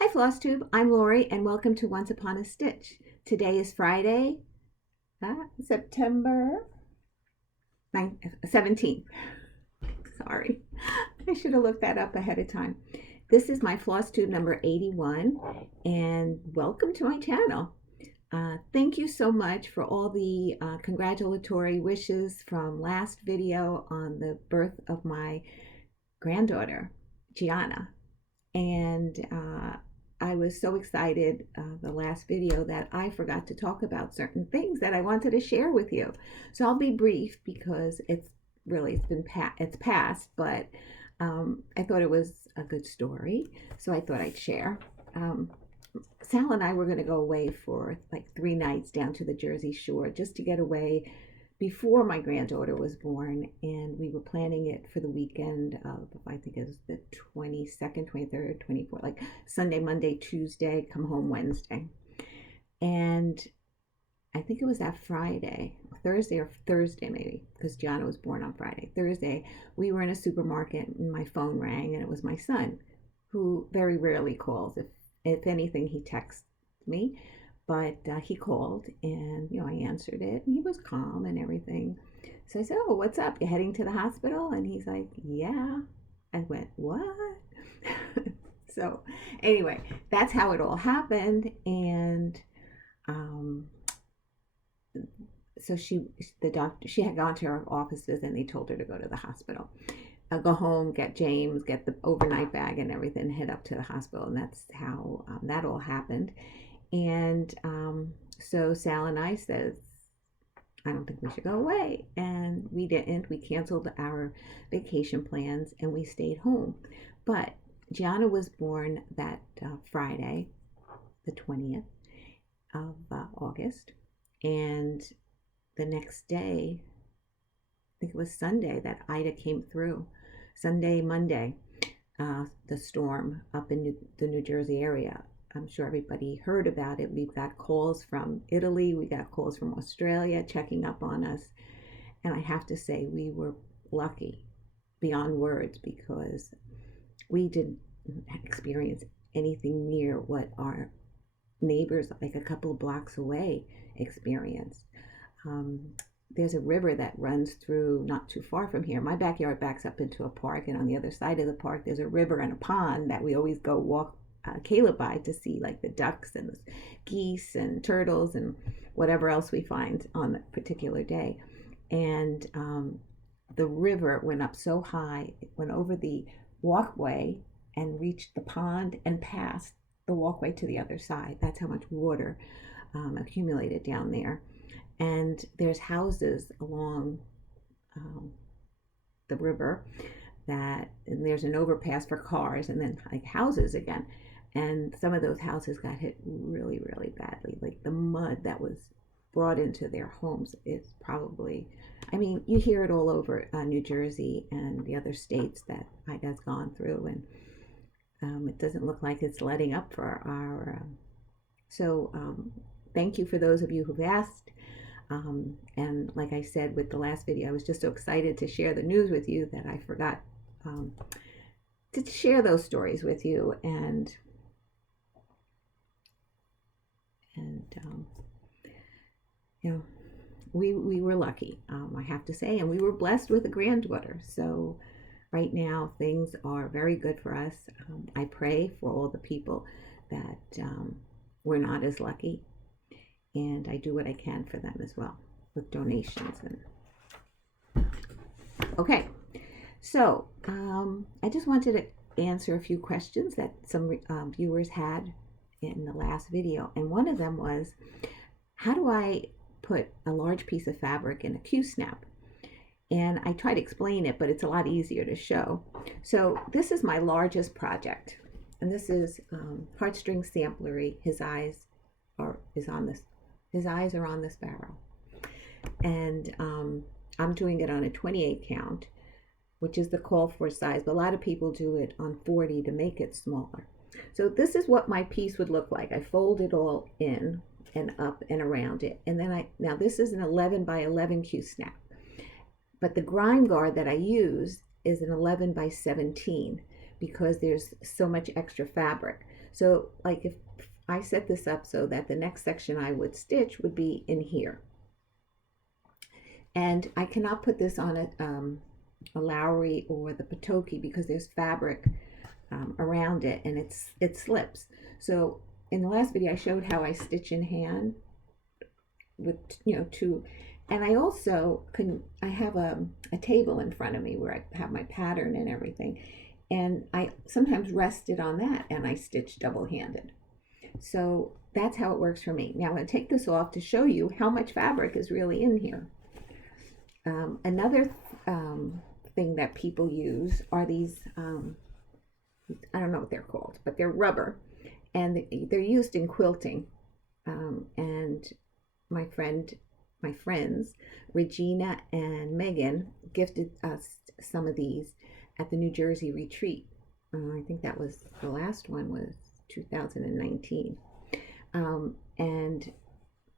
Hi Flosstube, I'm Lori and welcome to Once Upon a Stitch. Today is Friday, September 17th. Sorry, I should have looked that up ahead of time. This is my Flosstube number 81 and welcome to my channel. Thank you so much for all the congratulatory wishes from last video on the birth of my granddaughter, Gianna. And I was so excited the last video that I forgot to talk about certain things that I wanted to share with you. So I'll be brief because it's past, but I thought it was a good story, so I thought I'd share. Sal and I were going to go away for like 3 nights down to the Jersey Shore just to get away before my granddaughter was born, and we were planning it for the weekend of, I think it was the 22nd, 23rd, 24th, like Sunday, Monday, Tuesday, come home Wednesday. And I think it was that Friday, Thursday maybe, because Gianna was born on Friday. Thursday, we were in a supermarket and my phone rang, and it was my son, who very rarely calls. If anything, he texts me. But he called and, I answered it and he was calm and everything. So I said, "Oh, what's up? You heading to the hospital?" And he's like, "Yeah." I went, "What?" So anyway, that's how it all happened. And so she had gone to her offices and they told her to go to the hospital. I'll go home, get James, get the overnight bag and everything, head up to the hospital. And that's how that all happened. And so Sal and I said, "I don't think we should go away." And we didn't. We canceled our vacation plans and we stayed home. But Gianna was born that Friday, the 20th of August. And the next day, I think it was Sunday, that Ida came through. Monday, the storm up in the New Jersey area. I'm sure everybody heard about it. We've got calls from Italy, we got calls from Australia checking up on us. And I have to say, we were lucky beyond words because we didn't experience anything near what our neighbors, like a couple of blocks away, experienced. There's a river that runs through not too far from here. My backyard backs up into a park, and on the other side of the park, there's a river and a pond that we always go walk Caleb by to see, like the ducks and the geese and turtles and whatever else we find on a particular day. And the river went up so high, it went over the walkway and reached the pond and passed the walkway to the other side. That's how much water accumulated down there. And there's houses along the river and there's an overpass for cars and then like houses again. And some of those houses got hit really, really badly. Like the mud that was brought into their homes is probably, you hear it all over New Jersey and the other states that Ida's gone through. And it doesn't look like it's letting up for our, thank you for those of you who've asked. And like I said with the last video, I was just so excited to share the news with you that I forgot to share those stories with you. And we were lucky, I have to say, and we were blessed with a granddaughter. So right now things are very good for us. I pray for all the people that were not as lucky, and I do what I can for them as well with donations. And okay, so I just wanted to answer a few questions that some viewers had in the last video, and one of them was, how do I put a large piece of fabric in a Q-snap? And I try to explain it, but it's a lot easier to show. So this is my largest project, and this is Heartstring Samplery. His eyes are on this barrel, and I'm doing it on a 28 count, which is the call for size, but a lot of people do it on 40 to make it smaller. So this is what my piece would look like. I fold it all in and up and around it. And then now this is an 11 by 11 Q-snap. But the grime guard that I use is an 11 by 17 because there's so much extra fabric. So like if I set this up so that the next section I would stitch would be in here. And I cannot put this on a Lowry or the Patoki because there's fabric around it and it slips. So in the last video I showed how I stitch in hand with two, and I also I have a table in front of me where I have my pattern and everything, and I sometimes rest it on that and I stitch double-handed. So that's how it works for me. Now I'm going to take this off to show you how much fabric is really in here. Another thing that people use are these, I don't know what they're called, but they're rubber, and they're used in quilting. And my friends, Regina and Megan, gifted us some of these at the New Jersey retreat. I think that was the last one, was 2019. And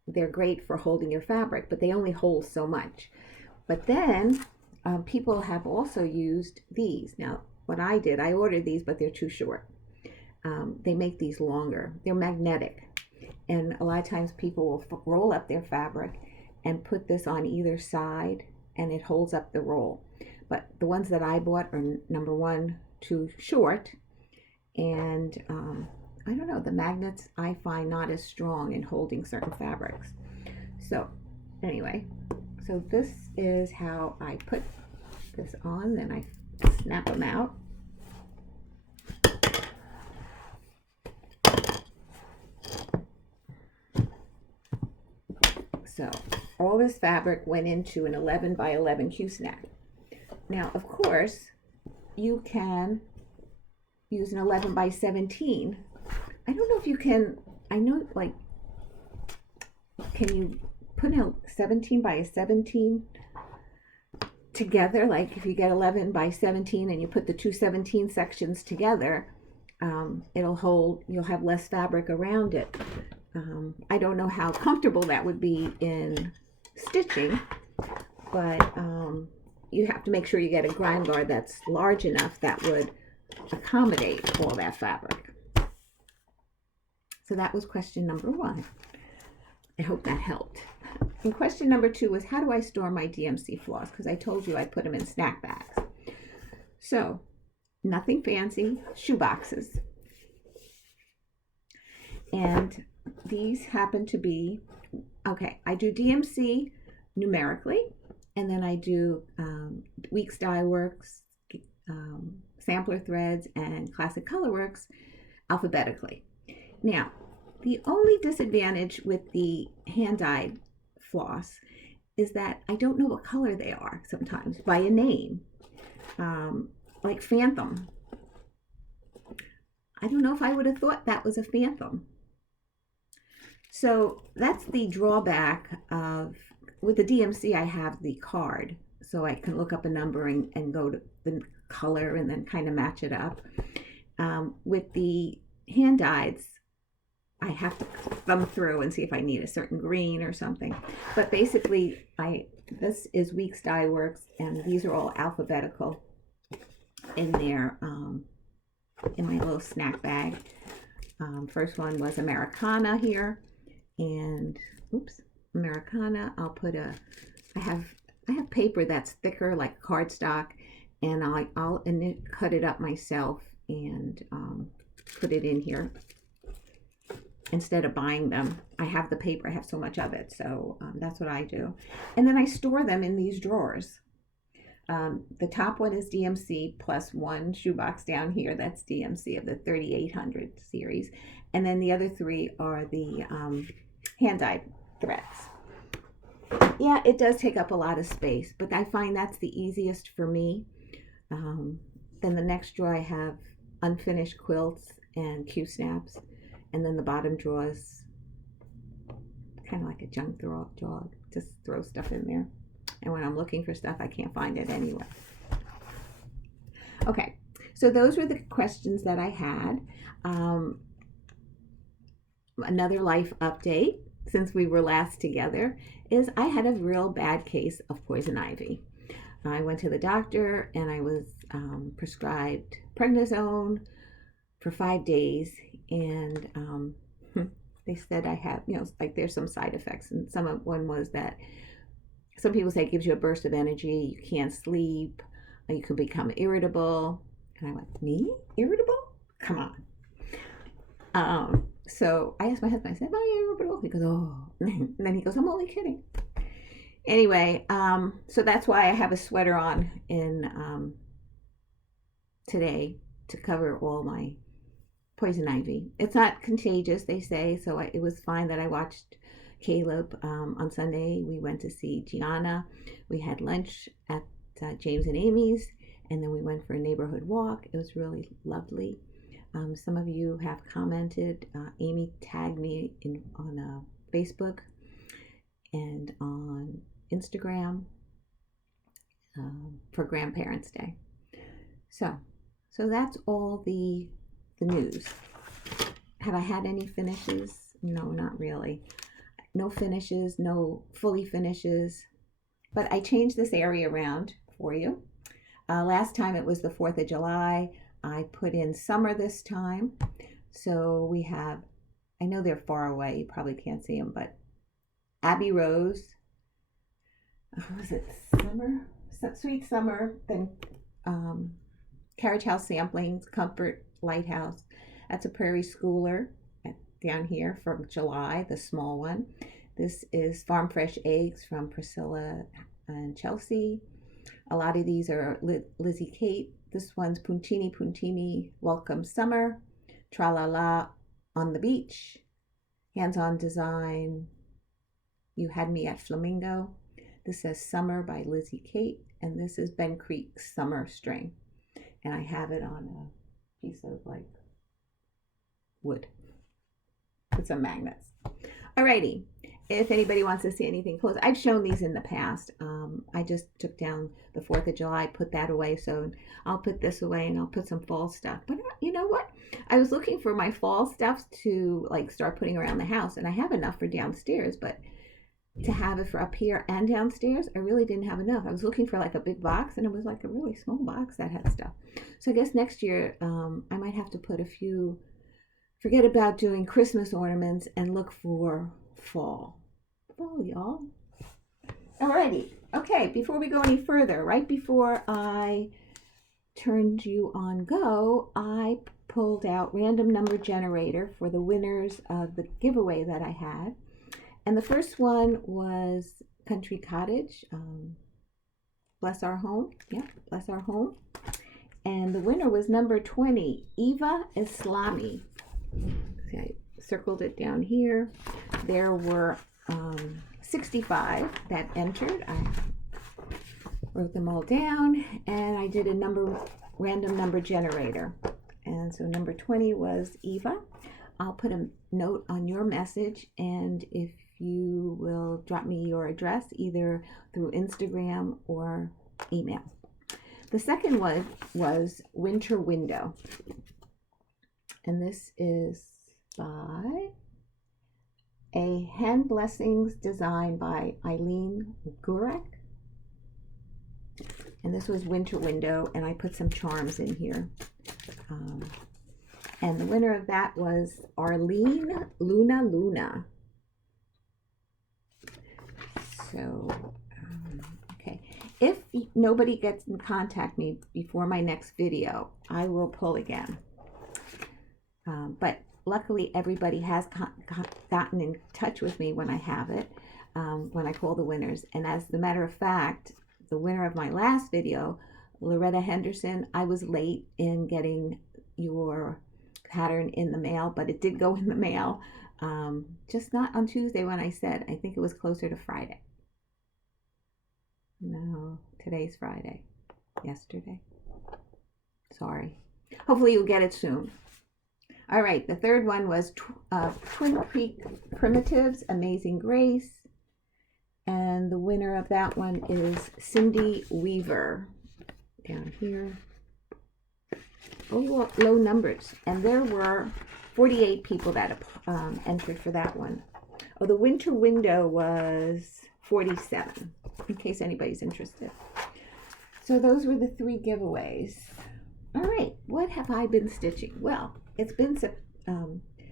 they're great for holding your fabric, but they only hold so much. But then people have also used these. Now, what I did, I ordered these, but they're too short. They make these longer. They're magnetic. And a lot of times people will roll up their fabric and put this on either side, and it holds up the roll. But the ones that I bought are, number one, too short. And I don't know, the magnets I find not as strong in holding certain fabrics. So anyway, so this is how I put this on, then I snap them out. So all this fabric went into an 11 by 11 Q-snap. Now, of course, you can use an 11 by 17. I don't know if you can, I know, like, can you put a 17 by a 17 together? Like if you get 11 by 17 and you put the two 17 sections together, it'll hold, you'll have less fabric around it. I don't know how comfortable that would be in stitching, but you have to make sure you get a grind guard that's large enough that would accommodate all that fabric. So that was question number one. I hope that helped. And question number two was, how do I store my DMC floss? Because I told you I put them in snack bags. So nothing fancy, shoe boxes. And these happen to be, okay, I do DMC numerically, and then I do Weeks Dye Works, Sampler Threads, and Classic Colorworks alphabetically. Now, the only disadvantage with the hand-dyed floss is that I don't know what color they are sometimes by a name, like Phantom. I don't know if I would have thought that was a Phantom. So that's the drawback of, with the DMC I have the card, so I can look up a number and go to the color and then kind of match it up. With the hand dyes, I have to thumb through and see if I need a certain green or something. But basically, this is Weeks Dye Works, and these are all alphabetical in there, in my little snack bag. First one was Americana here, and oops, Americana. I'll put I have paper that's thicker, like cardstock, and I'll cut it up myself and put it in here instead of buying them. I have the paper, I have so much of it, so that's what I do. And then I store them in these drawers. The top one is DMC plus one shoebox down here, that's DMC of the 3800 series. And then the other three are the hand-dyed threads. Yeah, it does take up a lot of space, but I find that's the easiest for me. Then the next drawer I have unfinished quilts and Q-snaps. And then the bottom drawer is kind of like a junk drawer, just throw stuff in there. And when I'm looking for stuff, I can't find it anyway. Okay, so those were the questions that I had. Another life update since we were last together is I had a real bad case of poison ivy. I went to the doctor and I was prescribed prednisone, for 5 days, and they said I have, like there's some side effects, and one was that some people say it gives you a burst of energy, you can't sleep, you could become irritable. And I went, me? Irritable? Come on. So I asked my husband, I said, "Am I irritable?" He goes, "Oh." And then he goes, "I'm only kidding." Anyway, so that's why I have a sweater on in today to cover all my poison ivy. It's not contagious, they say, so it was fine that I watched Caleb on Sunday. We went to see Gianna. We had lunch at James and Amy's, and then we went for a neighborhood walk. It was really lovely. Some of you have commented. Amy tagged me on Facebook and on Instagram for Grandparents' Day. So that's all the news. Have I had any finishes? No, not really. No finishes, no fully finishes. But I changed this area around for you. Last time it was the 4th of July. I put in summer this time. So we have, I know they're far away, you probably can't see them, but Abbey Rose, what was it, summer? Sweet Summer, then Carriage House Samplings, Comfort Lighthouse. That's a Prairie Schooler down here for July, the small one. This is Farm Fresh Eggs from Priscilla and Chelsea. A lot of these are Lizzie Kate. This one's Puntini, Welcome Summer. Tra La La, On the Beach. Hands On Design, You Had Me at Flamingo. This says Summer by Lizzie Kate. And this is Ben Creek Summer String. And I have it on a piece of like wood with some magnets. Alrighty, if anybody wants to see anything close, I've shown these in the past. I just took down the 4th of July, put that away, so I'll put this away and I'll put some fall stuff. But you know what? I was looking for my fall stuff to like start putting around the house, and I have enough for downstairs, but to have it for up here and downstairs, I really didn't have enough. I was looking for like a big box, and it was like a really small box that had stuff. So I guess next year I might have to put a few, forget about doing Christmas ornaments and look for fall. Fall, y'all. Alrighty. Okay, before we go any further, right before I turned you on go, I pulled out random number generator for the winners of the giveaway that I had. And the first one was Country Cottage, Bless Our Home. Yeah, Bless Our Home. And the winner was number 20, Eva Eslami. See, I circled it down here. There were 65 that entered. I wrote them all down, and I did a random number generator. And so number 20 was Eva. I'll put a note on your message, and if you will drop me your address either through Instagram or email. The second one was Winter Window, and this is by a Hand Blessings design by Arlene. And this was Winter Window, and I put some charms in here. And the winner of that was Arlene Luna. So, okay. If nobody gets in contact me before my next video, I will pull again. But luckily, everybody has gotten in touch with me when I have it, when I call the winners. And as a matter of fact, the winner of my last video, Loretta Henderson, I was late in getting your pattern in the mail, but it did go in the mail. Just not on Tuesday when I said. I think it was closer to Friday. No, today's Friday. Yesterday. Sorry. Hopefully you'll get it soon. All right, the third one was Twin Creek Primitives, Amazing Grace. And the winner of that one is Cindy Weaver. Down here. Oh, low numbers. And there were 48 people that entered for that one. Oh, the Winter Window was 47, in case anybody's interested. So those were the 3 giveaways. All right, what have I been stitching? Well, it's been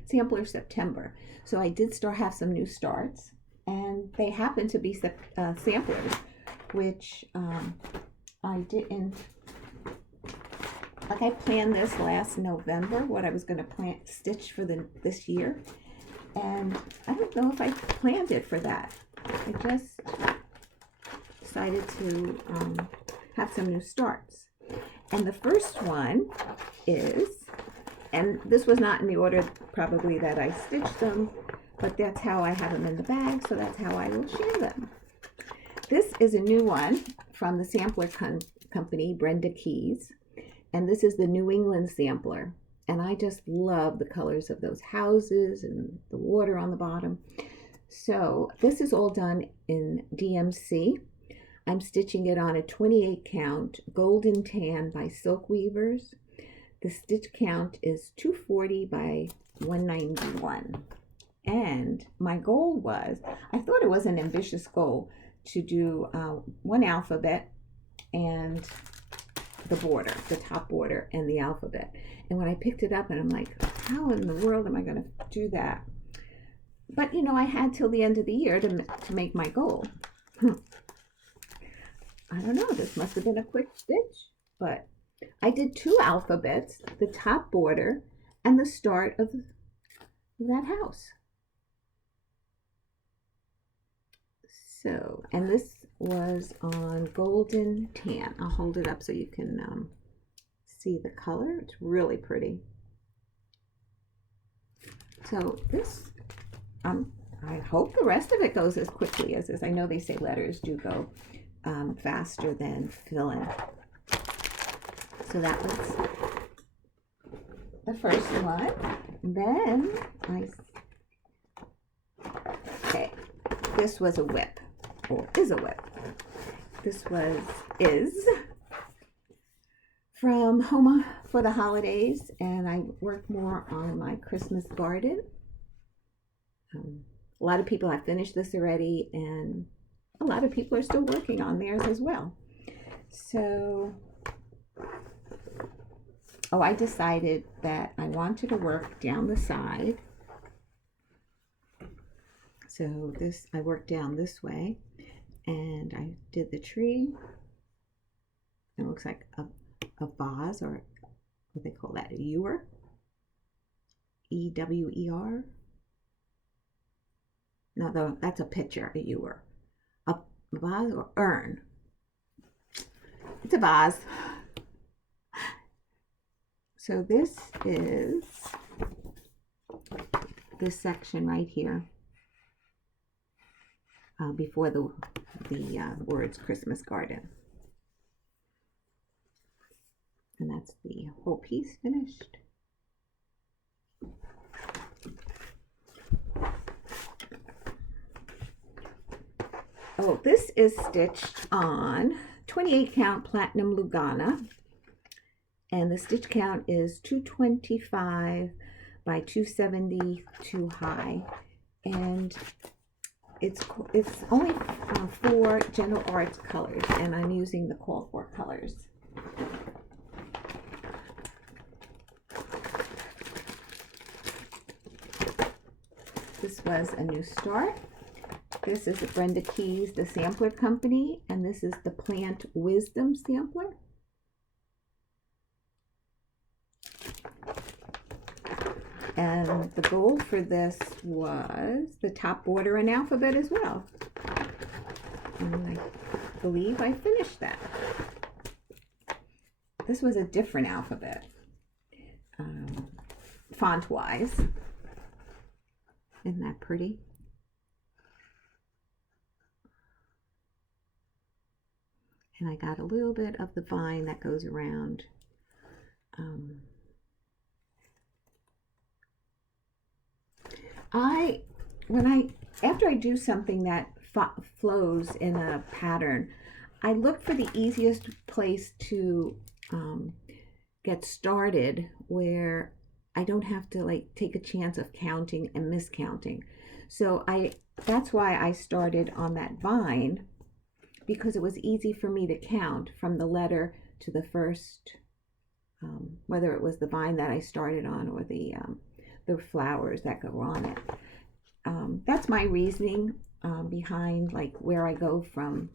Sampler September, so I did have some new starts, and they happen to be samplers, which I didn't, like I planned this last November, what I was going to stitch for this year, and I don't know if I planned it for that. I just decided to have some new starts. And the first one is, and this was not in the order probably that I stitched them, but that's how I have them in the bag, so that's how I will share them. This is a new one from the sampler company, Brenda Keys, and this is the New England sampler. And I just love the colors of those houses and the water on the bottom. So this is all done in DMC. I'm stitching it on a 28 count Golden Tan by Silk Weavers. The stitch count is 240 by 191. And my goal was, I thought it was an ambitious goal to do one alphabet and the border, the top border and the alphabet. And when I picked it up and I'm like, how in the world am I going to do that? But you know, I had till the end of the year to make my goal. I don't know, this must have been a quick stitch, but I did 2 alphabets, the top border and the start of that house. So, and this was on Golden Tan. I'll hold it up so you can see the color. It's really pretty. So this, I hope the rest of it goes as quickly as this. I know they say letters do go faster than filling. So that was the first one. Then okay, this was a whip, or is a whip. This is from Home for the Holidays, and I worked more on my Christmas garden. A lot of people have finished this already, and a lot of people are still working on theirs as well. So, I decided that I wanted to work down the side. So I worked down this way, and I did the tree. It looks like a vase, or what they call that, a ewer, E-W-E-R. No, that's a pitcher, a ewer. A vase or urn. It's a vase. So this is this section right here, before the words Christmas garden. And that's the whole piece finished. Oh, this is stitched on 28 count Platinum Lugana, and the stitch count is 225 by 272 high, and it's only 4 General Arts colors, and I'm using the called for colors. This was a new start. This is the Brenda Keys, the sampler company, and this is the Plant Wisdom sampler. And the goal for this was the top border and alphabet as well. And I believe I finished that. This was a different alphabet, font-wise. Isn't that pretty? And I got a little bit of the vine that goes around. After I do something that flows in a pattern, I look for the easiest place to get started where I don't have to take a chance of counting and miscounting. So that's why I started on that vine, because it was easy for me to count from the letter to the first whether it was the vine that I started on or the flowers that go on it. That's my reasoning behind like where I go from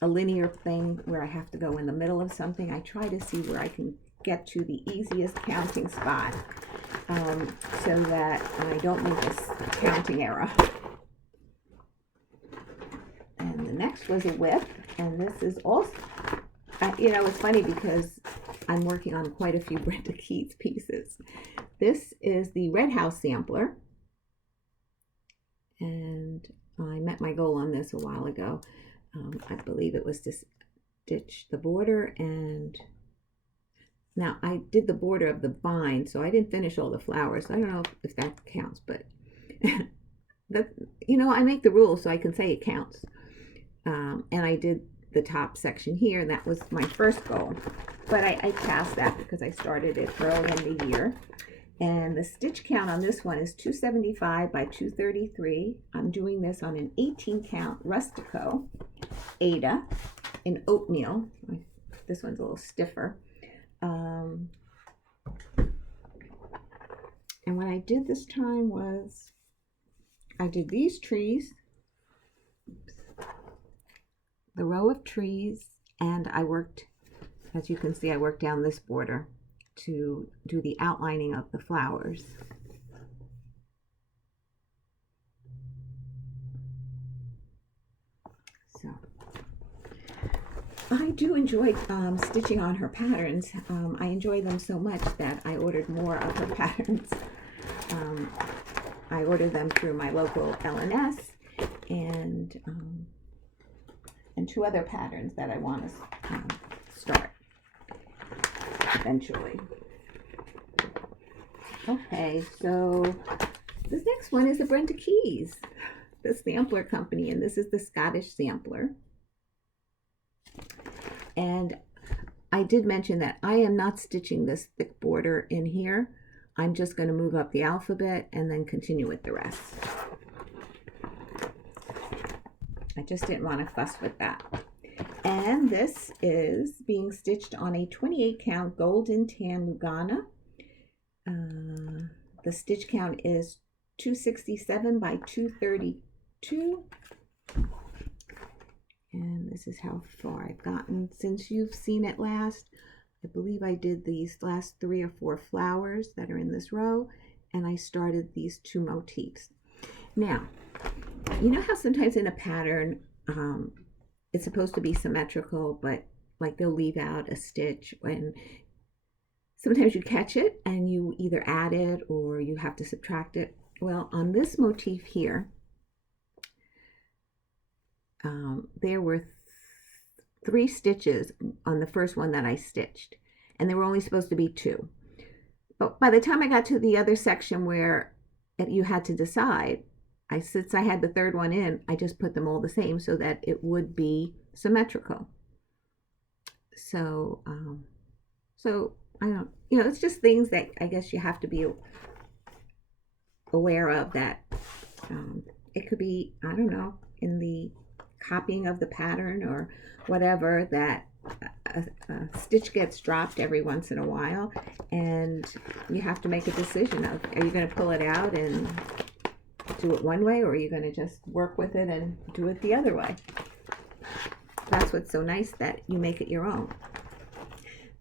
a linear thing where I have to go in the middle of something. I try to see where I can get to the easiest counting spot so that I don't make this counting error. And the next was a whip, and this is also, it's funny because I'm working on quite a few Brenda Keats pieces. This is the Red House sampler, and I met my goal on this a while ago. I believe it was to stitch the border, and now I did the border of the vine, so I didn't finish all the flowers. So I don't know if that counts, but I make the rules so I can say it counts. And I did the top section here, and that was my first goal. But I passed that because I started it early in the year. And the stitch count on this one is 275 by 233. I'm doing this on an 18 count Rustico Ada in oatmeal. This one's a little stiffer. And what I did this time was I did these trees, the row of trees, and I worked, as you can see, I worked down this border to do the outlining of the flowers. So I do enjoy stitching on her patterns. I enjoy them so much that I ordered more of her patterns. I ordered them through my local L&S and two other patterns that I want to start eventually. Okay, so this next one is the Brenda Keys, the sampler company, and this is the Scottish sampler. And I did mention that I am not stitching this thick border in here. I'm just going to move up the alphabet and then continue with the rest. I just didn't want to fuss with that. And this is being stitched on a 28 count golden tan Lugana. The stitch count is 267 by 232. And this is how far I've gotten since you've seen it last. I believe I did these last 3 or 4 flowers that are in this row, and I started these 2 motifs. Now, you know how sometimes in a pattern, it's supposed to be symmetrical, but like they'll leave out a stitch, and sometimes you catch it and you either add it or you have to subtract it. Well, on this motif here, there were 3 stitches on the first one that I stitched, and there were only supposed to be 2. But by the time I got to the other section where you had to decide, since I had the 3rd one in, I just put them all the same so that it would be symmetrical. So, I don't, it's just things that I guess you have to be aware of, that it could be, I don't know, in the copying of the pattern or whatever, that a stitch gets dropped every once in a while, and you have to make a decision of, are you going to pull it out and do it one way, or are you going to just work with it and do it the other way? That's what's so nice, that you make it your own.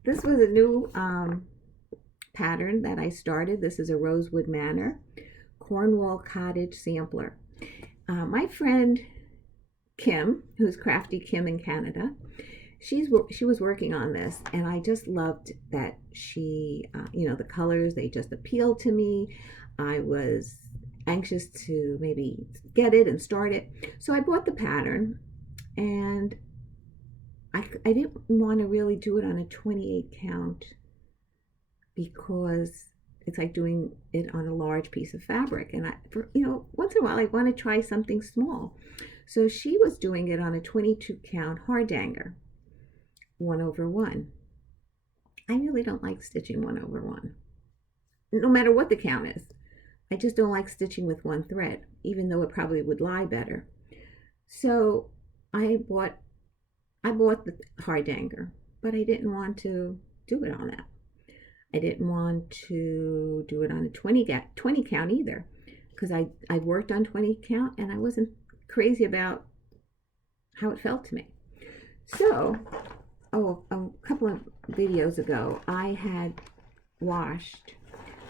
This was a new pattern that I started. This is a Rosewood Manor Cornwall Cottage sampler. My friend Kim, who's Crafty Kim in Canada, she was working on this, and I just loved that she, the colors, they just appealed to me. I was anxious to maybe get it and start it. So I bought the pattern, and I didn't want to really do it on a 28 count because it's like doing it on a large piece of fabric. And once in a while I want to try something small. So she was doing it on a 22 count hardanger, 1/1. I really don't like stitching 1/1, no matter what the count is. I just don't like stitching with one thread, even though it probably would lie better. So I bought the hardanger, but I didn't want to do it on that. I didn't want to do it on a 20 count either, because I worked on 20 count and I wasn't crazy about how it felt to me. So, a couple of videos ago, I had washed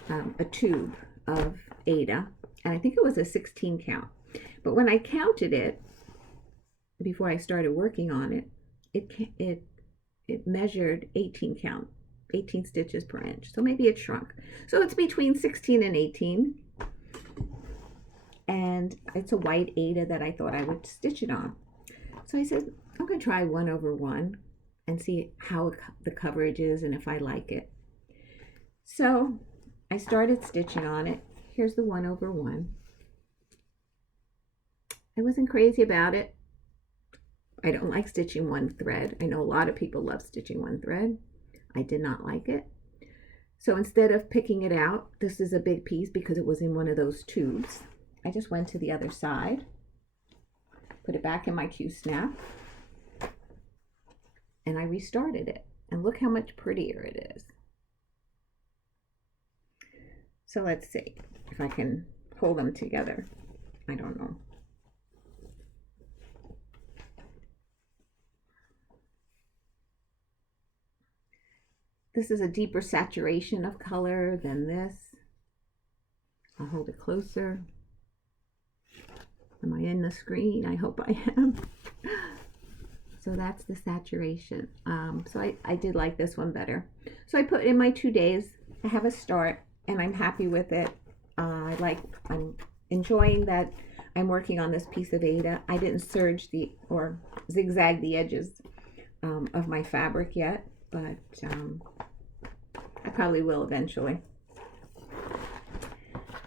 a tube of Ada, and I think it was a 16 count. But when I counted it before I started working on it, it measured 18 count, 18 stitches per inch. So maybe it shrunk. So it's between 16 and 18. And it's a white Ada that I thought I would stitch it on. So I said, I'm going to try 1/1 and see how the coverage is and if I like it. So I started stitching on it. Here's the 1/1. I wasn't crazy about it. I don't like stitching one thread. I know a lot of people love stitching one thread. I did not like it. So instead of picking it out, this is a big piece because it was in one of those tubes. I just went to the other side, put it back in my Q-snap, and I restarted it. And look how much prettier it is. So let's see if I can pull them together. I don't know. This is a deeper saturation of color than this. I'll hold it closer. Am I in the screen? I hope I am. So that's the saturation. So I did like this one better. So I put in my 2 days. I have a start and I'm happy with it. I'm enjoying that I'm working on this piece of Ada. I didn't serge or zigzag the edges of my fabric yet, but I probably will eventually.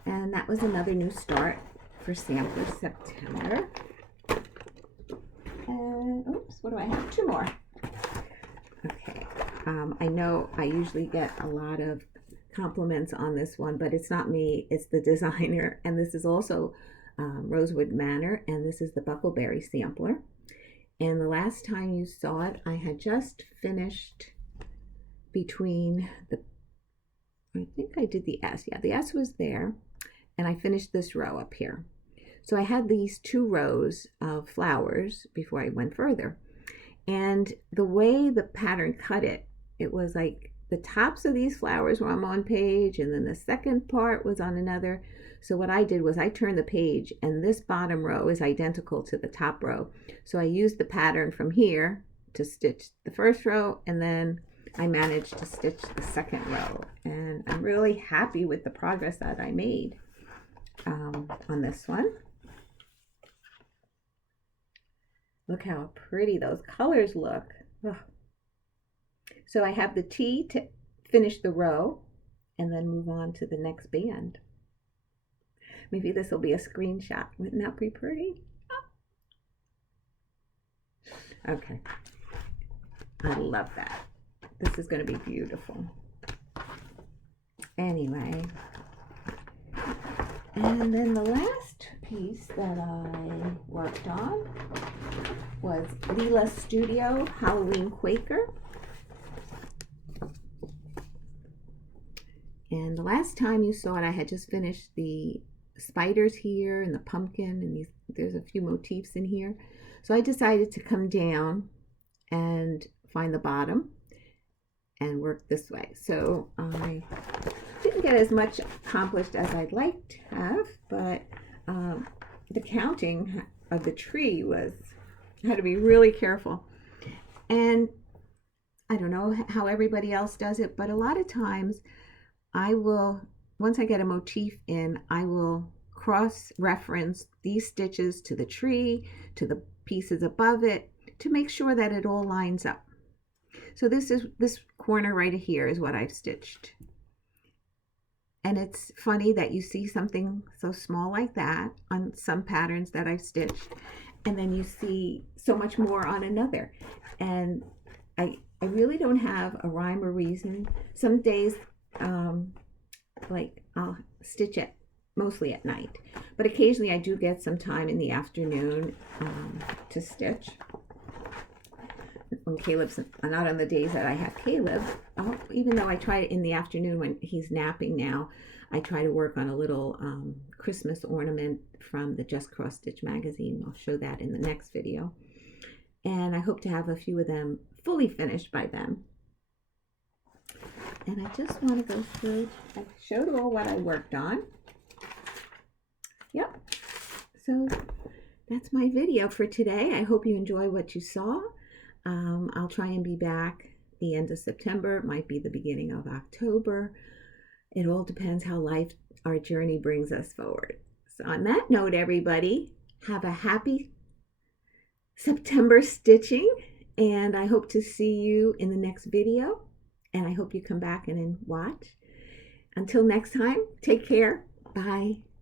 And that was another new start for Sampler September. And oops, what do I have? 2 more. Okay. I know I usually get a lot of compliments on this one, but it's not me, it's the designer. And this is also Rosewood Manor, and this is the Buckleberry sampler. And the last time you saw it, I had just finished between I think I did the S. Yeah, the S was there, and I finished this row up here. So I had these 2 rows of flowers before I went further. And the way the pattern cut it, it was like the tops of these flowers were on one page, and then the second part was on another. So what I did was I turned the page, and this bottom row is identical to the top row. So I used the pattern from here to stitch the first row, and then I managed to stitch the second row. And I'm really happy with the progress that I made on this one. Look how pretty those colors look. Ugh. So I have the T to finish the row and then move on to the next band. Maybe this will be a screenshot. Wouldn't that be pretty? Okay. I love that. This is going to be beautiful. Anyway. And then the last piece that I worked on was Leela's Studio Halloween Quaker. And the last time you saw it, I had just finished the spiders here and the pumpkin, and there's a few motifs in here. So I decided to come down and find the bottom and work this way. So I didn't get as much accomplished as I'd like to have, but the counting of the tree I had to be really careful. And I don't know how everybody else does it, but a lot of times once I get a motif in, I will cross-reference these stitches to the tree, to the pieces above it, to make sure that it all lines up. So this corner right here is what I've stitched. And it's funny that you see something so small like that on some patterns that I've stitched, and then you see so much more on another. And I really don't have a rhyme or reason. Some days, like I'll stitch it mostly at night, but occasionally I do get some time in the afternoon to stitch. when Caleb's not on the days that I have Caleb, even though I try in the afternoon when he's napping now, I try to work on a little Christmas ornament from the Just Cross Stitch magazine. I'll show that in the next video. And I hope to have a few of them fully finished by then. And I just want to go through, I showed all what I worked on. Yep. So that's my video for today. I hope you enjoy what you saw. I'll try and be back the end of September. It might be the beginning of October. It all depends how our journey brings us forward. So on that note, everybody, have a happy September stitching, and I hope to see you in the next video, and I hope you come back and watch. Until next time, take care. Bye.